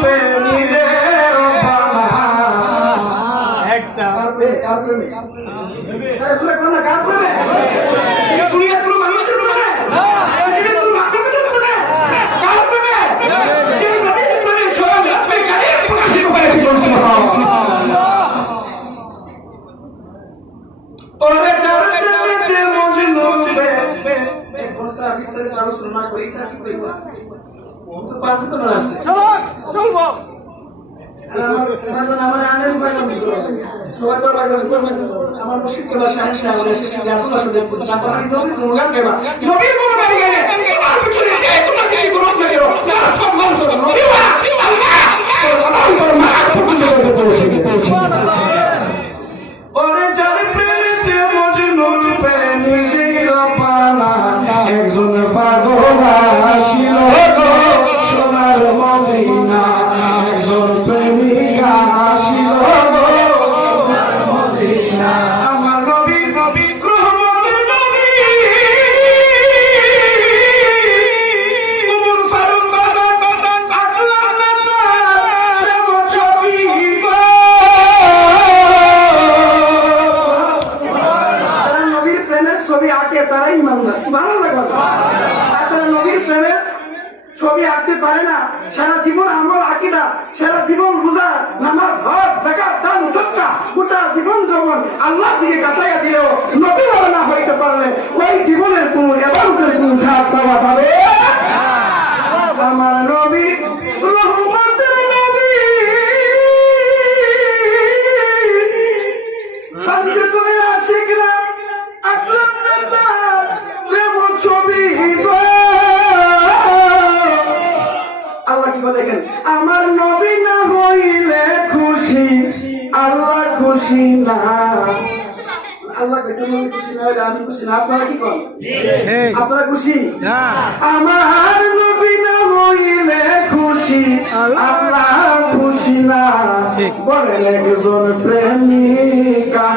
রূপে নিজের বানা একটা বিস্তারিত আলোচনা করি চলবো আমার আনের আমার মুশকিল শাহিন সাহেব এসেছে জানার সাথে নবীর কোনো গান গাইবা নবীর কোনো গান গাইলে আমি চলে যাই তোমরা কি করো যারা সব মানুষ নবী ওরে যারে প্রেমেতে মজনু রূপে নিজের পানা একজন পাগল আসিল গো সোনার মদিনা একজন প্রেমিকা আসিল গো সোনার মদিনা আমার নবী নবী রহমতের নবী উমর ফারুক বাজার বাজার আল্লাহ প্রেম ছবি গো তারা নবীর প্রেমের ছবি আঁকে তারাই ইমানদার সুবহানাল্লাহ তারা নবীর প্রেমের ছবি আঁকতে পারে না সারা জীবন আমল আকীদা সারা জীবন রোজা নামাজ হজ যাকাত দান সদকা গোটা জীবন যখন আল্লাহর দিকে কাটাইয়া দিলেও নবী না হইতে পারলে ওই জীবনের কোনো ইবাদতের কোনো স্বাদ পাওয়া যাবে আমার নবী রহমতের নবী আজকে তুমি আশিকরা আকরাম নেতা প্রেম ছবি গো দেখেন আমার নবী না হইলে খুশি আল্লাহ খুশি না আল্লাহ কাছে নবী খুশি না হইলে আমি খুশি না আপনারা কি করেন আপনারা খুশি না আমার নবী না হইলে খুশি আল্লাহ খুশি না বলেন একজন প্রেমিকা